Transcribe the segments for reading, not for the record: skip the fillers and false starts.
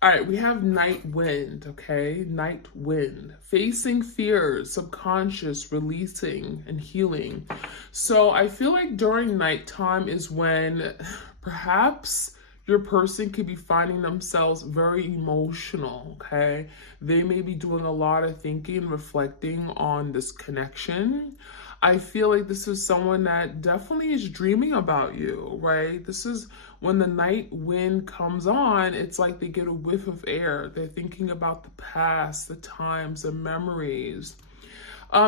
All right, we have night wind, okay? Night wind. Facing fears, subconscious, releasing, and healing. So I feel like during nighttime is when perhaps your person could be finding themselves very emotional, okay? They may be doing a lot of thinking, reflecting on this connection. I feel like this is someone that definitely is dreaming about you, right? This is when the night wind comes on, it's like they get a whiff of air. They're thinking about the past, the times, the memories.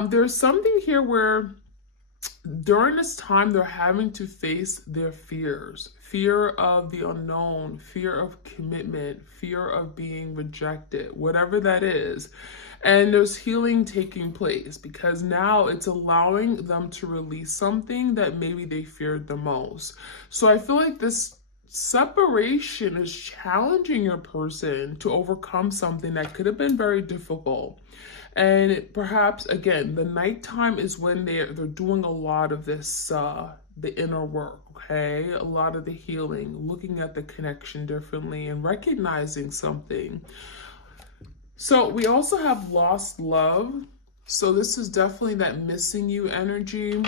There's something here where during this time they're having to face their fears, fear of the unknown, fear of commitment, fear of being rejected, whatever that is. And there's healing taking place because now it's allowing them to release something that maybe they feared the most. So I feel like this separation is challenging your person to overcome something that could have been very difficult. And perhaps again, the nighttime is when they're doing a lot of this the inner work, okay? A lot of the healing, looking at the connection differently and recognizing something. So we also have lost love. So this is definitely that missing you energy.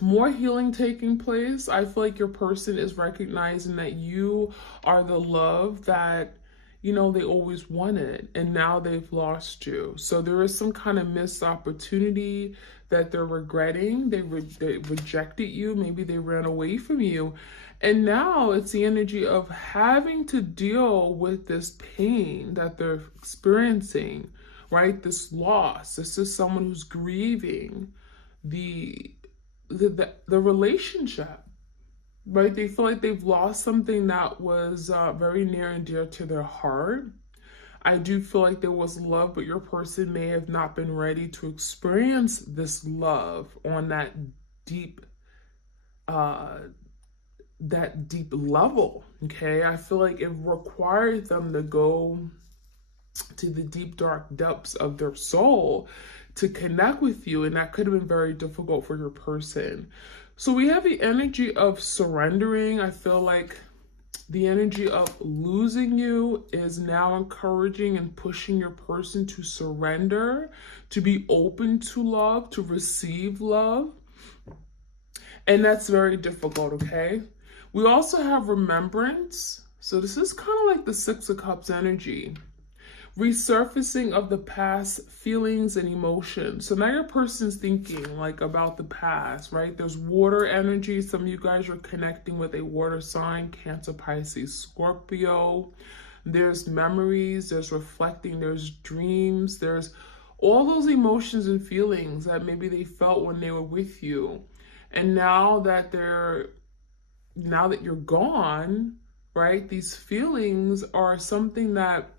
More healing taking place. I feel like your person is recognizing that you are the love that they always wanted, and now they've lost you. So there is some kind of missed opportunity that they're regretting. They rejected you. Maybe they ran away from you. And now it's the energy of having to deal with this pain that they're experiencing, right? This loss. This is someone who's grieving the relationship, right? They feel like they've lost something that was very near and dear to their heart. I do feel like there was love, but your person may have not been ready to experience this love on deep uh that deep level. Okay, I feel like it required them to go to the deep dark depths of their soul to connect with you, and that could have been very difficult for your person. So we have the energy of surrendering. I feel like the energy of losing you is now encouraging and pushing your person to surrender, to be open to love, to receive love. And that's very difficult, okay? We also have remembrance. So this is kind of like the Six of Cups energy. Resurfacing of the past feelings and emotions. So now your person's thinking like about the past, right? There's water energy. Some of you guys are connecting with a water sign, Cancer, Pisces, Scorpio. There's memories, there's reflecting, there's dreams, there's all those emotions and feelings that maybe they felt when they were with you. And now that you're gone, right? These feelings are something that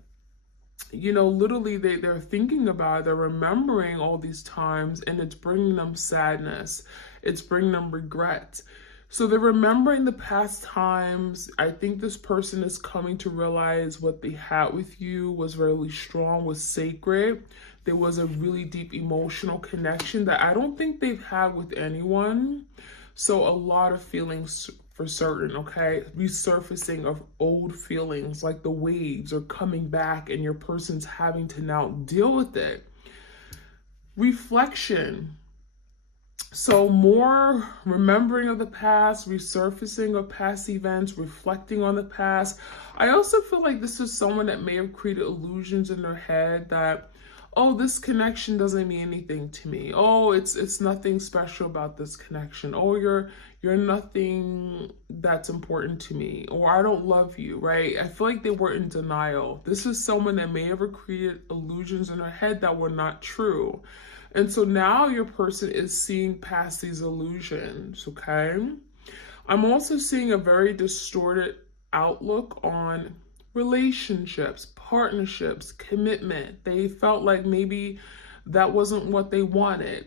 literally they're thinking about it, they're remembering all these times, and it's bringing them sadness. It's bringing them regret. So they're remembering the past times. I think this person is coming to realize what they had with you was really strong, was sacred. There was a really deep emotional connection that I don't think they've had with anyone. So a lot of feelings for certain, okay? Resurfacing of old feelings, like the waves are coming back and your person's having to now deal with it. Reflection. So more remembering of the past, resurfacing of past events, reflecting on the past. I also feel like this is someone that may have created illusions in their head that, oh, this connection doesn't mean anything to me. Oh, it's nothing special about this connection. Oh, you're nothing that's important to me. Or I don't love you, right? I feel like they were in denial. This is someone that may have created illusions in their head that were not true. And so now your person is seeing past these illusions, okay? I'm also seeing a very distorted outlook on relationships, partnerships, commitment. They felt like maybe that wasn't what they wanted.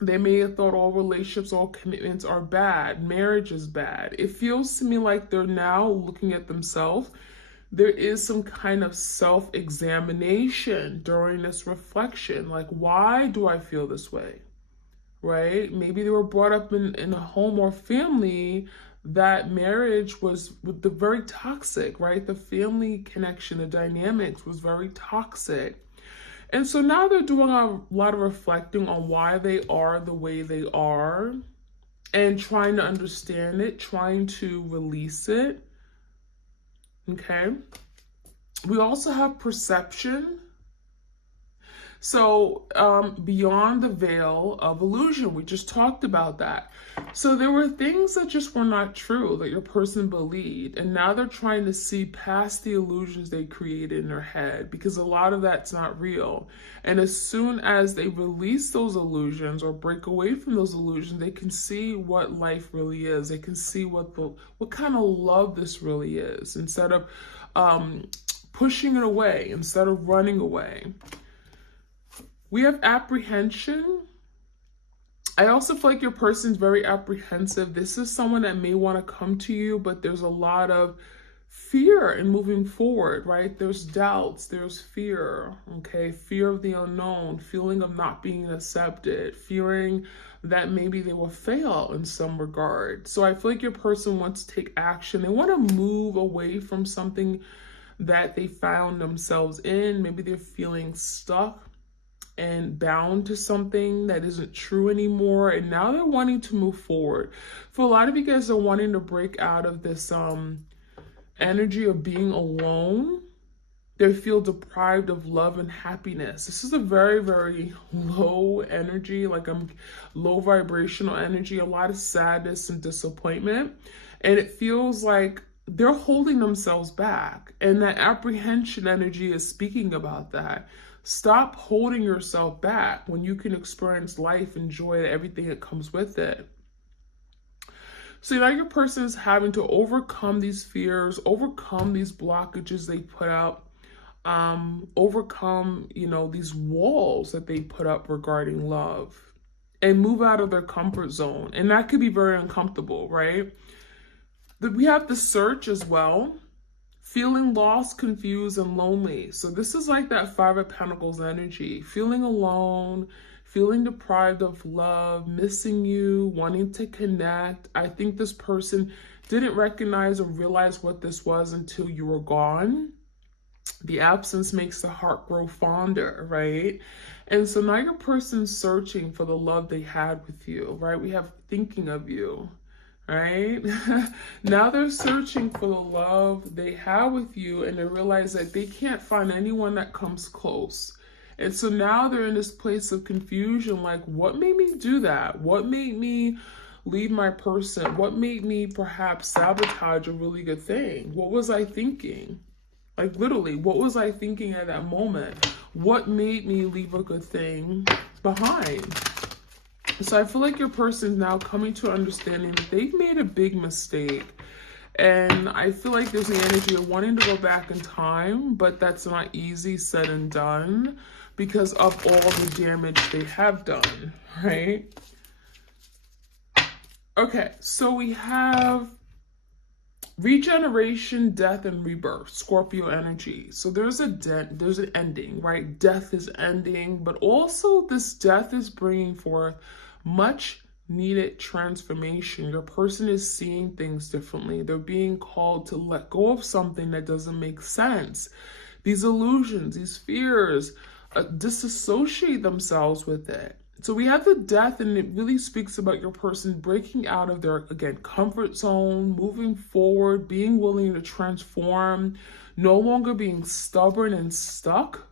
They may have thought all relationships, all commitments are bad. Marriage is bad. It feels to me like they're now looking at themselves. There is some kind of self-examination during this reflection. Like, why do I feel this way? Right? Maybe they were brought up in a home or family that marriage was the very toxic, right? The family connection, the dynamics was very toxic. And so now they're doing a lot of reflecting on why they are the way they are and trying to understand it, trying to release it. Okay. We also have perception. So beyond the veil of illusion, we just talked about that. So there were things that just were not true that your person believed. And now they're trying to see past the illusions they created in their head, because a lot of that's not real. And as soon as they release those illusions or break away from those illusions, they can see what life really is. They can see what kind of love this really is, instead of pushing it away, instead of running away. We have apprehension. I also feel like your person's very apprehensive. This is someone that may want to come to you, but there's a lot of fear in moving forward, right? There's doubts, there's fear, okay? Fear of the unknown, feeling of not being accepted, fearing that maybe they will fail in some regard. So I feel like your person wants to take action. They want to move away from something that they found themselves in. Maybe they're feeling stuck and bound to something that isn't true anymore, and now they're wanting to move forward. For a lot of you guys are wanting to break out of this energy of being alone. They feel deprived of love and happiness. This is a very, very low energy, like low vibrational energy, a lot of sadness and disappointment. And it feels like they're holding themselves back. And that apprehension energy is speaking about that. Stop holding yourself back when you can experience life, enjoy everything that comes with it. So now your person is having to overcome these fears, overcome these blockages they put up, overcome, these walls that they put up regarding love, and move out of their comfort zone. And that could be very uncomfortable, right? We have the search as well. Feeling lost, confused, and lonely. So this is like that Five of Pentacles energy. Feeling alone, feeling deprived of love, missing you, wanting to connect. I think this person didn't recognize or realize what this was until you were gone. The absence makes the heart grow fonder, right? And so now your person's searching for the love they had with you, right? We have thinking of you. Right? Now they're searching for the love they have with you, and they realize that they can't find anyone that comes close. And so now they're in this place of confusion, like, what made me do that? What made me leave my person? What made me perhaps sabotage a really good thing? What was I thinking? Like, literally, what was I thinking at that moment? What made me leave a good thing behind? So I feel like your person's now coming to understanding that they've made a big mistake. And I feel like there's the energy of wanting to go back in time, but that's not easy said and done because of all the damage they have done, right? Okay, so we have regeneration, death, and rebirth, Scorpio energy. So there's an ending, right? Death is ending, but also this death is bringing forth much needed transformation. Your person is seeing things differently. They're being called to let go of something that doesn't make sense. These illusions, these fears, disassociate themselves with it. So we have the death, and it really speaks about your person breaking out of their, again, comfort zone, moving forward, being willing to transform, no longer being stubborn and stuck,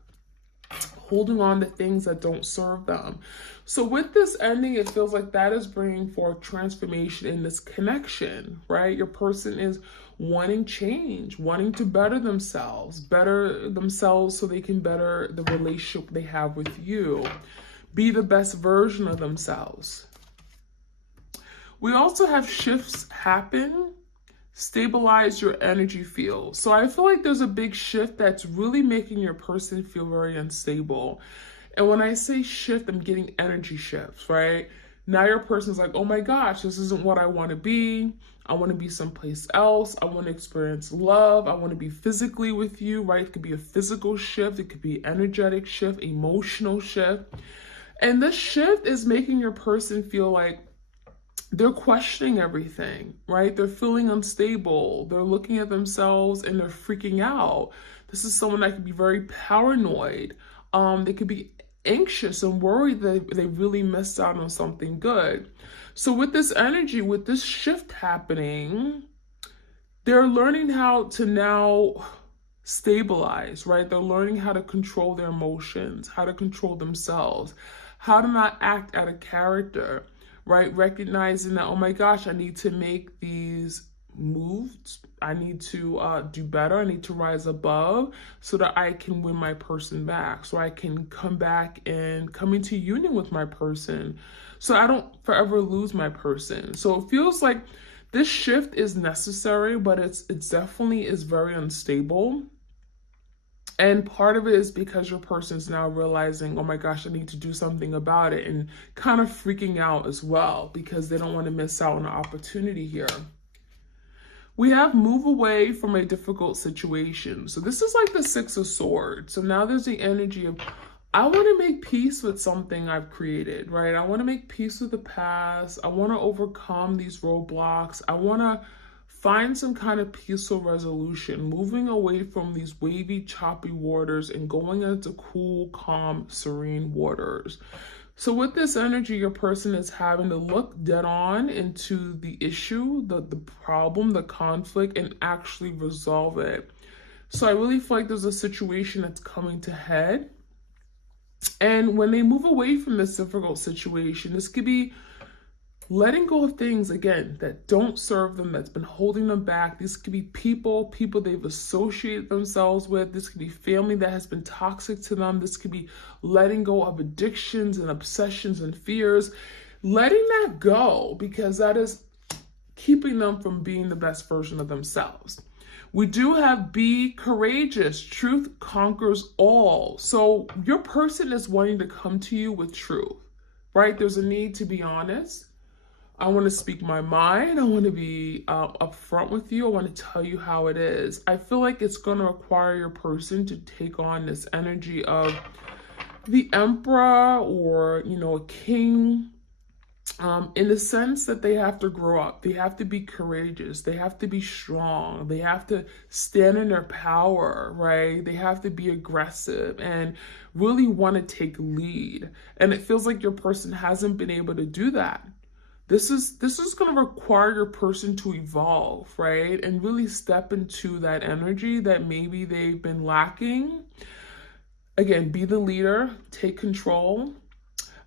holding on to things that don't serve them. So with this ending, it feels like that is bringing forth transformation in this connection, right? Your person is wanting change, wanting to better themselves so they can better the relationship they have with you, be the best version of themselves. We also have shifts happen, stabilize your energy field. So I feel like there's a big shift that's really making your person feel very unstable. And when I say shift, I'm getting energy shifts, right? Now your person's like, oh my gosh, this isn't what I want to be. I want to be someplace else. I want to experience love. I want to be physically with you, right? It could be a physical shift. It could be energetic shift, emotional shift. And this shift is making your person feel like they're questioning everything, right? They're feeling unstable. They're looking at themselves and they're freaking out. This is someone that could be very paranoid. They could be anxious and worried that they really missed out on something good. So with this energy, with this shift happening, they're learning how to now stabilize, right? They're learning how to control their emotions, how to control themselves, how to not act out of character, right? Recognizing that, oh my gosh, I need to make these moves. I need to do better. I need to rise above so that I can win my person back, so I can come back and come into union with my person, so I don't forever lose my person. So it feels like this shift is necessary, but it definitely is very unstable. And part of it is because your person's now realizing, oh my gosh, I need to do something about it, and kind of freaking out as well because they don't want to miss out on an opportunity here. We have move away from a difficult situation. So this is like the Six of Swords. So now there's the energy of, I want to make peace with something I've created, right? I want to make peace with the past. I want to overcome these roadblocks. I want to find some kind of peaceful resolution, moving away from these wavy, choppy waters and going into cool, calm, serene waters. So with this energy, your person is having to look dead on into the issue, the problem, the conflict, and actually resolve it. So I really feel like there's a situation that's coming to head. And when they move away from this difficult situation, this could be letting go of things, again, that don't serve them, that's been holding them back. These could be people they've associated themselves with. This could be family that has been toxic to them. This could be letting go of addictions and obsessions and fears. Letting that go, because that is keeping them from being the best version of themselves. We do have be courageous. Truth conquers all. So your person is wanting to come to you with truth, right? There's a need to be honest. I want to speak my mind. I want to be upfront with you. I want to tell you how it is. I feel like it's going to require your person to take on this energy of the emperor or, a king, in the sense that they have to grow up. They have to be courageous. They have to be strong. They have to stand in their power, right? They have to be aggressive and really want to take lead. And it feels like your person hasn't been able to do that. This is going to require your person to evolve, right? And really step into that energy that maybe they've been lacking. Again, be the leader, take control.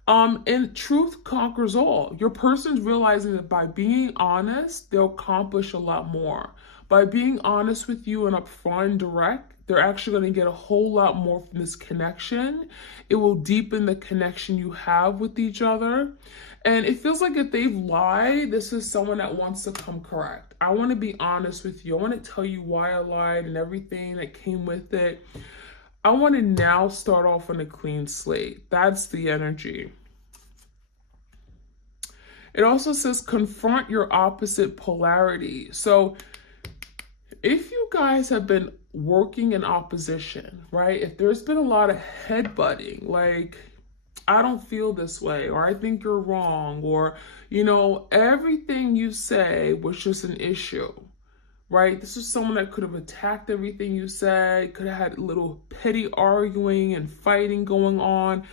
And truth conquers all. Your person's realizing that by being honest, they'll accomplish a lot more. By being honest with you and upfront and direct, they're actually going to get a whole lot more from this connection. It will deepen the connection you have with each other. And it feels like if they've lied, this is someone that wants to come correct. I want to be honest with you. I want to tell you why I lied and everything that came with it. I want to now start off on a clean slate. That's the energy. It also says confront your opposite polarity. So if you guys have been working in opposition, right? If there's been a lot of headbutting, like, I don't feel this way, or I think you're wrong, or, everything you say was just an issue, right? This is someone that could have attacked everything you said, could have had a little petty arguing and fighting going on.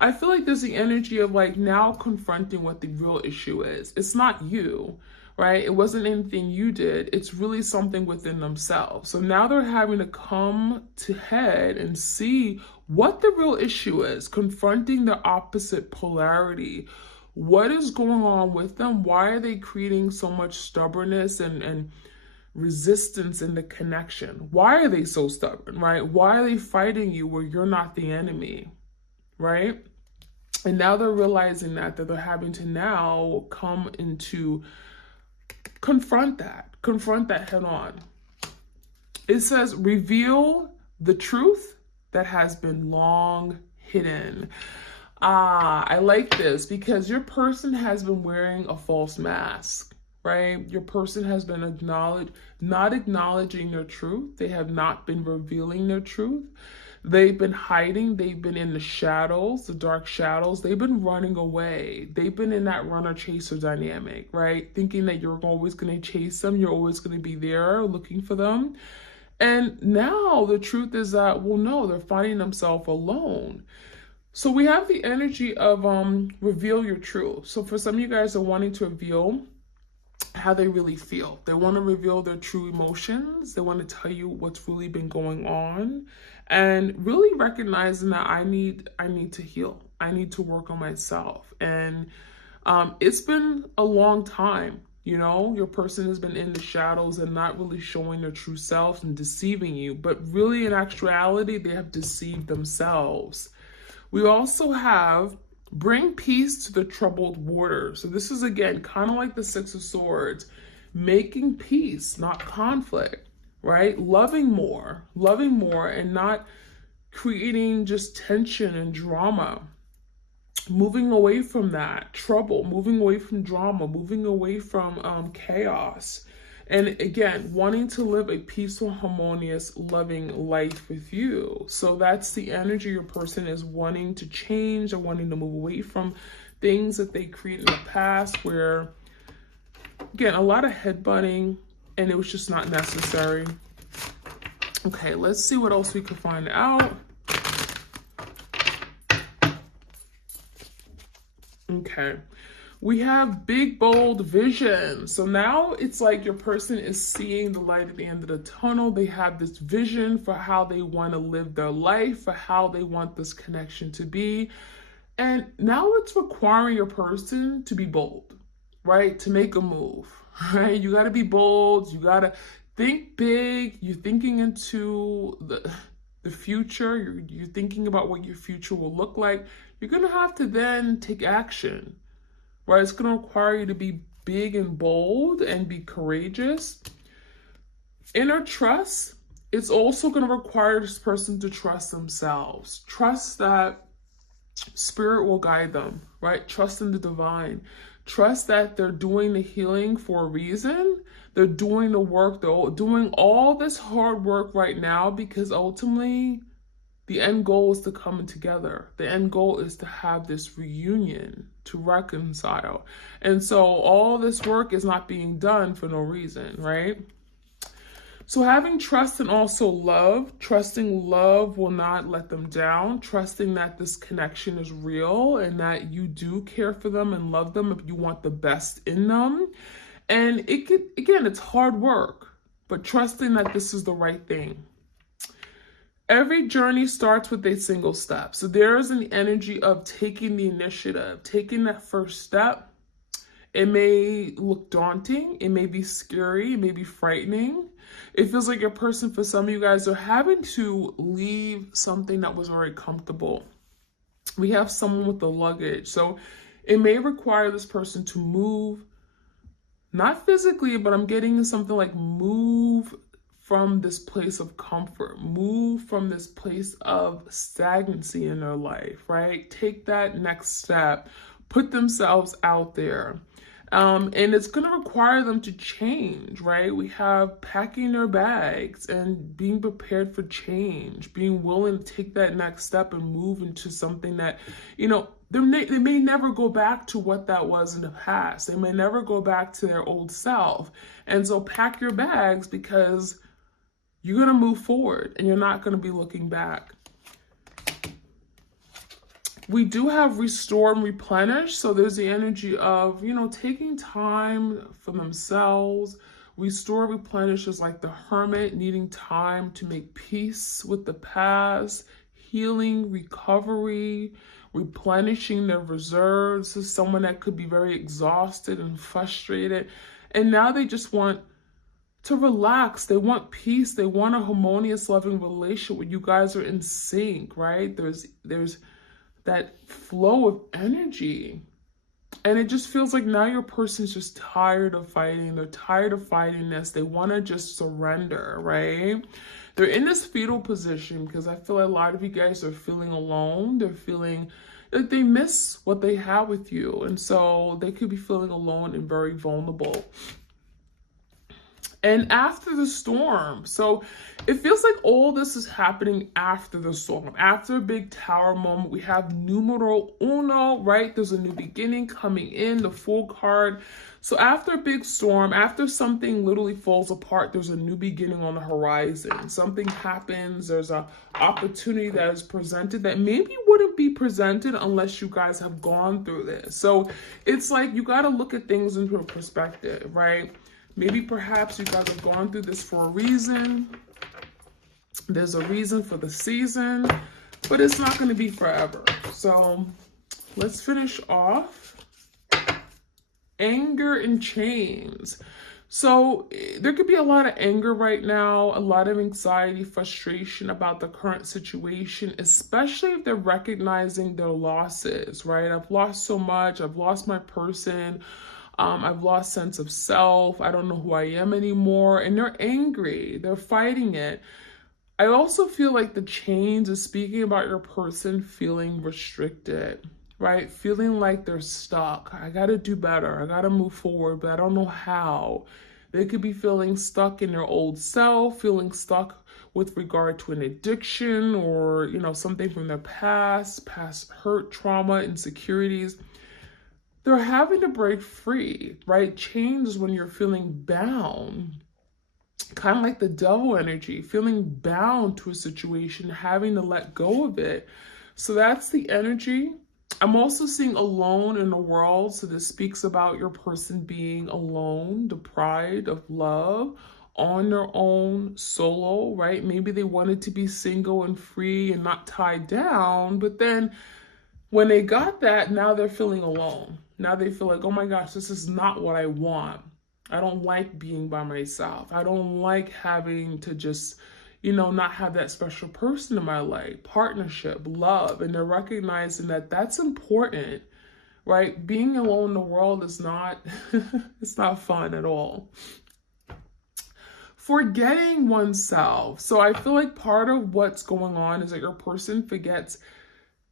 I feel like there's the energy of like now confronting what the real issue is. It's not you, right? It wasn't anything you did. It's really something within themselves. So now they're having to come to head and see what the real issue is, confronting the opposite polarity. What is going on with them? Why are they creating so much stubbornness and resistance in the connection? Why are they so stubborn, right? Why are they fighting you where you're not the enemy, right? And now they're realizing that they're having to now come into confront that head on. It says reveal the truth that has been long hidden. I like this because your person has been wearing a false mask, right? Your person has been not acknowledging their truth. They have not been revealing their truth. They've been hiding. They've been in the shadows, the dark shadows. They've been running away. They've been in that runner-chaser dynamic, right? Thinking that you're always going to chase them. You're always going to be there looking for them. And now the truth is that, well, no, they're finding themselves alone. So we have the energy of reveal your truth. So for some of you guys are wanting to reveal how they really feel. They want to reveal their true emotions. They want to tell you what's really been going on, and really recognizing that I need to heal. I need to work on myself. And it's been a long time. You know, your person has been in the shadows and not really showing their true self and deceiving you. But really, in actuality, they have deceived themselves. We also have bring peace to the troubled water. So this is, again, kind of like the Six of Swords, making peace, not conflict, right? Loving more, and not creating just tension and drama. Moving away from that trouble, moving away from drama, moving away from chaos. And again, wanting to live a peaceful, harmonious, loving life with you. So that's the energy your person is wanting to change or wanting to move away from things that they created in the past where, again, a lot of headbutting and it was just not necessary. Okay, let's see what else we can find out. Okay. We have big, bold vision. So now it's like your person is seeing the light at the end of the tunnel. They have this vision for how they want to live their life, for how they want this connection to be. And now it's requiring your person to be bold, right? To make a move, right? You got to be bold. You got to think big. You're thinking into the future. You're thinking about what your future will look like. You're going to have to then take action. Right? It's going to require you to be big and bold and be courageous. Inner trust, it's also going to require this person to trust themselves. Trust that spirit will guide them, right? Trust in the divine. Trust that they're doing the healing for a reason. They're doing the work. They're doing all this hard work right now because ultimately the end goal is to come together. The end goal is to have this reunion, to reconcile. And so all this work is not being done for no reason, right? So having trust and also love, trusting love will not let them down, trusting that this connection is real and that you do care for them and love them if you want the best in them. And it could, again, it's hard work, but trusting that this is the right thing. Every journey starts with a single step. So there is an energy of taking the initiative, taking that first step. It may look daunting. It may be scary. It may be frightening. It feels like your person, for some of you guys, are having to leave something that was very comfortable. We have someone with the luggage. So it may require this person to move, not physically, but I'm getting something like move from this place of comfort, move from this place of stagnancy in their life, right? Take that next step, put themselves out there. And it's going to require them to change, right? We have packing their bags and being prepared for change, being willing to take that next step and move into something that, you know, they may never go back to what that was in the past. They may never go back to their old self. And so pack your bags because you're going to move forward and you're not going to be looking back. We do have restore and replenish. So there's the energy of, you know, taking time for themselves. Restore, replenish is like the hermit needing time to make peace with the past, healing, recovery, replenishing their reserves. This is someone that could be very exhausted and frustrated. And now they just want to relax. They want peace. They want a harmonious, loving relationship where you guys are in sync, right? There's that flow of energy. And it just feels like now your person's just tired of fighting. They're tired of fighting this. They want to just surrender, right? They're in this fetal position because I feel like a lot of you guys are feeling alone. They're feeling like they miss what they have with you. And so they could be feeling alone and very vulnerable. and after the storm. So it feels like all this is happening after the storm. After a big tower moment, we have numero uno, right? There's a new beginning coming in, the Fool card. So after a big storm, after something literally falls apart, there's a new beginning on the horizon. Something happens, there's an opportunity that is presented that maybe wouldn't be presented unless you guys have gone through this. So it's like you got to look at things into a perspective, right? Maybe perhaps you guys have gone through this for a reason. There's a reason for the season, but it's not going to be forever. So let's finish off. Anger and chains. So there could be a lot of anger right now, a lot of anxiety, frustration about the current situation, especially if they're recognizing their losses, right? I've lost so much. I've lost my person. I've lost sense of self. I don't know who I am anymore. And they're angry. They're fighting it. I also feel like the chains is speaking about your person feeling restricted, right? Feeling like they're stuck. I got to do better. I got to move forward, but I don't know how. They could be feeling stuck in their old self, feeling stuck with regard to an addiction or, you know, something from their past hurt, trauma, insecurities. They're having to break free, right? Change is when you're feeling bound, kind of like the devil energy, feeling bound to a situation, having to let go of it. So that's the energy. I'm also seeing alone in the world. So this speaks about your person being alone, deprived of love, on their own, solo, right? Maybe they wanted to be single and free and not tied down, but then when they got that, now they're feeling alone. Now they feel like, oh my gosh, this is not what I want. I don't like being by myself. I don't like having to just, you know, not have that special person in my life, partnership, love. And they're recognizing that that's important, right? Being alone in the world is not, it's not fun at all. Forgetting oneself. So I feel like part of what's going on is that your person forgets.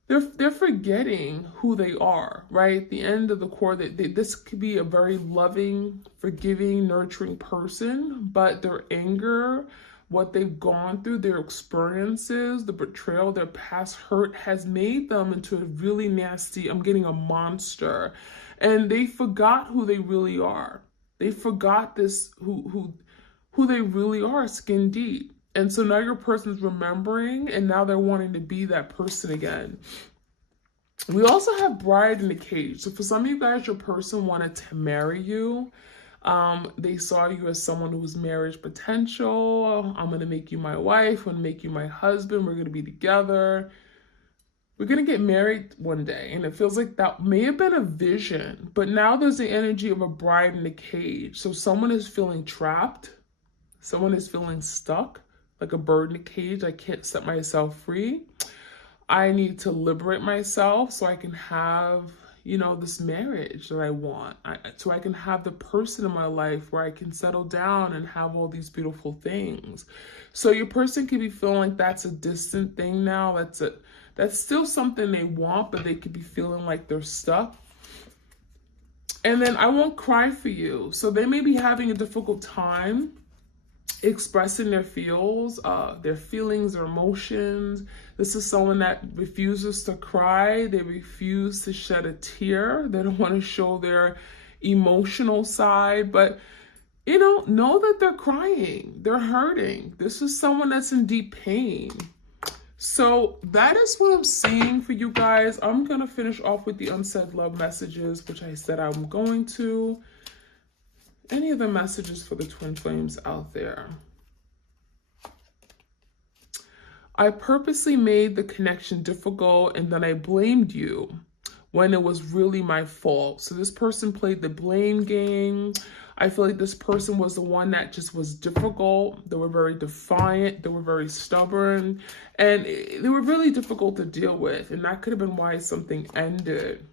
They're forgetting who they are, right? At the end of the core, this could be a very loving, forgiving, nurturing person, but their anger, what they've gone through, their experiences, the betrayal, their past hurt has made them into a really nasty, I'm getting a monster. And they forgot who they really are. They forgot this, who they really are, skin deep. And so now your person's remembering, and now they're wanting to be that person again. We also have bride in the cage. So for some of you guys, your person wanted to marry you. They saw you as someone who was marriage potential. I'm going to make you my wife. I'm going to make you my husband. We're going to be together. We're going to get married one day. And it feels like that may have been a vision. But now there's the energy of a bride in the cage. So someone is feeling trapped. Someone is feeling stuck. Like a bird in a cage. I can't set myself free. I need to liberate myself so I can have, you know, this marriage that I want. So I can have the person in my life where I can settle down and have all these beautiful things. So your person could be feeling like that's a distant thing now. That's still something they want, but they could be feeling like they're stuck. And then I won't cry for you. So they may be having a difficult time expressing their feelings, their emotions. This is someone that refuses to cry. They refuse to shed a tear. They don't want to show their emotional side, but you know that they're crying. They're hurting. This is someone that's in deep pain. So that is what I'm seeing for you guys. I'm going to finish off with the unsaid love messages, which I said I'm going to. Any other messages for the twin flames out there? I purposely made the connection difficult and then I blamed you when it was really my fault. So this person played the blame game. I feel like this person was the one that just was difficult. They were very defiant. They were very stubborn. And they were really difficult to deal with. And that could have been why something ended.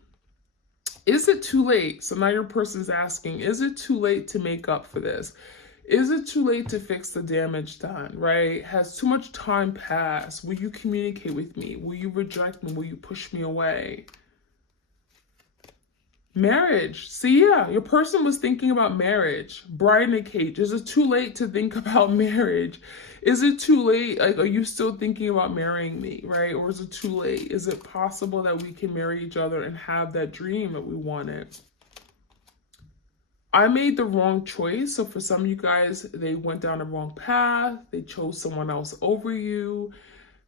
Is it too late? So now your person's asking, is it too late to make up for this? Is it too late to fix the damage done, right? Has too much time passed? Will you communicate with me? Will you reject me? Will you push me away? Marriage. See, yeah, your person was thinking about marriage. Bride and cage. Is it too late to think about marriage? Is it too late? Like, are you still thinking about marrying me, right? Or is it too late? Is it possible that we can marry each other and have that dream that we wanted? I made the wrong choice. So for some of you guys, they went down the wrong path. They chose someone else over you.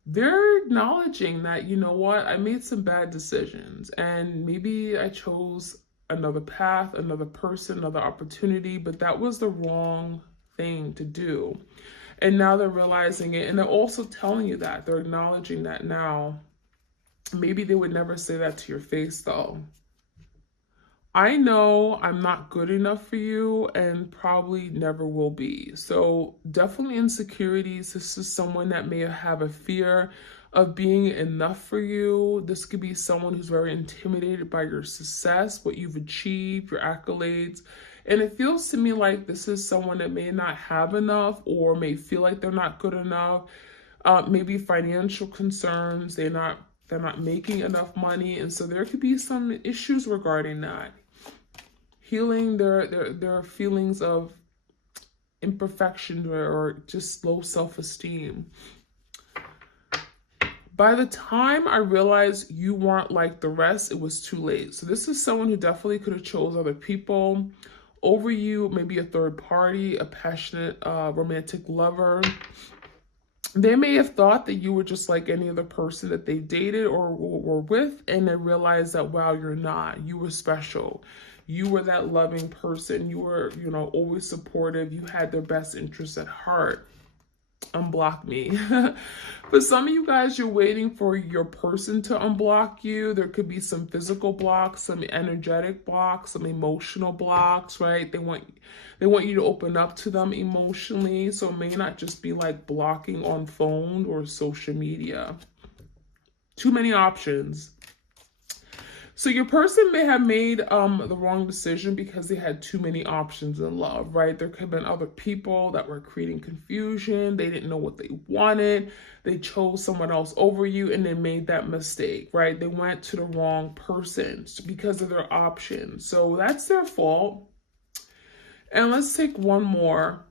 They're acknowledging that, you know what, I made some bad decisions and maybe I chose another path, another person, another opportunity, but that was the wrong thing to do. And now they're realizing it, and they're also telling you that. They're acknowledging that now. Maybe they would never say that to your face though. I know I'm not good enough for you and probably never will be. So definitely insecurities. This is someone that may have a fear of being enough for you. This could be someone who's very intimidated by your success, what you've achieved, your accolades. And it feels to me like this is someone that may not have enough or may feel like they're not good enough. Maybe financial concerns. They're not making enough money. And so there could be some issues regarding that. Healing their feelings of imperfection or just low self-esteem. By the time I realized you weren't like the rest, it was too late. So this is someone who definitely could have chose other people over you, maybe a third party, a passionate romantic lover. They may have thought that you were just like any other person that they dated or were with, and they realized that, wow, you're not. You were special. You were that loving person. You were, always supportive. You had their best interests at heart. Unblock me. For some of you guys, you're waiting for your person to unblock you. There could be some physical blocks, some energetic blocks, some emotional blocks, right? They want you to open up to them emotionally. So it may not just be like blocking on phone or social media. Too many options. So your person may have made the wrong decision because they had too many options in love, right? There could have been other people that were creating confusion. They didn't know what they wanted. They chose someone else over you and they made that mistake, right? They went to the wrong person because of their options. So that's their fault. And let's take one more.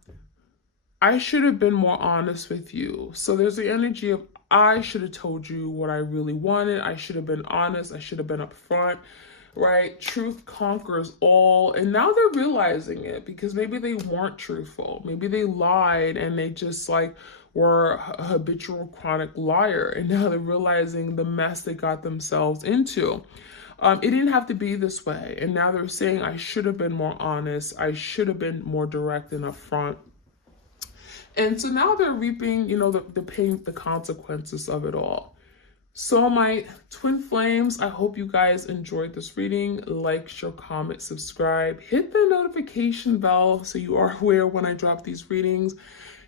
I should have been more honest with you. So there's the energy of I should have told you what I really wanted. I should have been honest. I should have been upfront, right? Truth conquers all. And now they're realizing it because maybe they weren't truthful. Maybe they lied and they just were a habitual chronic liar. And now they're realizing the mess they got themselves into. It didn't have to be this way. And now they're saying, I should have been more honest. I should have been more direct and upfront. And so now they're reaping, the pain, the consequences of it all. So my twin flames, I hope you guys enjoyed this reading. Like, share, comment, subscribe. Hit the notification bell so you are aware when I drop these readings.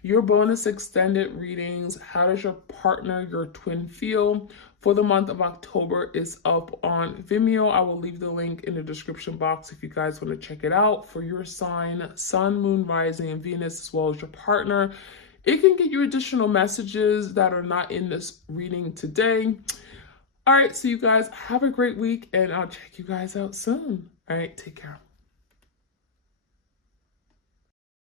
Your bonus extended readings, how does your partner, your twin feel, for the month of October is up on Vimeo. I will leave the link in the description box if you guys want to check it out for your sign, sun, moon, rising, and Venus, as well as your partner. It can get you additional messages that are not in this reading today. All right, so you guys have a great week and I'll check you guys out soon. All right, take care.